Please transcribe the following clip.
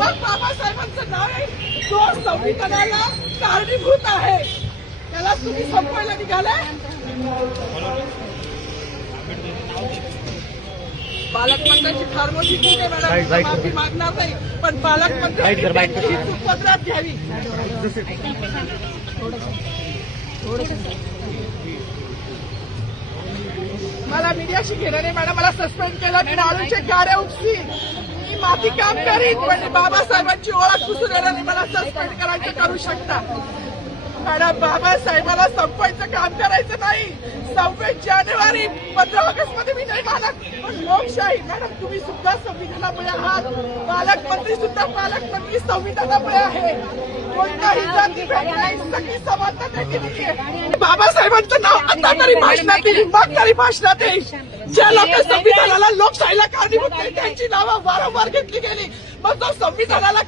मग बाबासाहेबांचं नाव आहे जो संविधानाला कारणीभूत आहे त्याला तुम्ही संपवायला निघालाय. पालकमंत्र्यांची फार मोठी चूक आहे मॅडम, माफी मागणार नाही पण पालकमंत्र्यांची ही चूक पदरात घ्यावी. मला मीडियाशी घेणं नाही मॅडम, मला सस्पेंड केलं, मी मारूचे गाड्या उपसी, मी माती काम करीन पण बाबासाहेबांची ओळख पुसून येणार नाही. मला सस्पेंड करायचं करू शकता मॅडम, बाबासाहेबाला संपवायचं काम करायचं नाही. 26 जानेवारी 15 ऑगस्ट मध्ये मी नाही मानत पण लोकशाही मॅडम तुम्ही सुद्धा संविधानामुळे आहात, पालकमंत्री सुद्धा पालकमंत्री संविधानामुळे आहे. कोणताही जाती नाही, सगळी समानता दिली आहे. बाबासाहेबांचं नाव आता तरी भाषणात येईल, मग तरी भाषणात येईल. ज्या लोक संविधानाला लोकशाहीला कारणीभूत केली त्यांची नावं वारंवार घेतली गेली, मग जो संविधानाला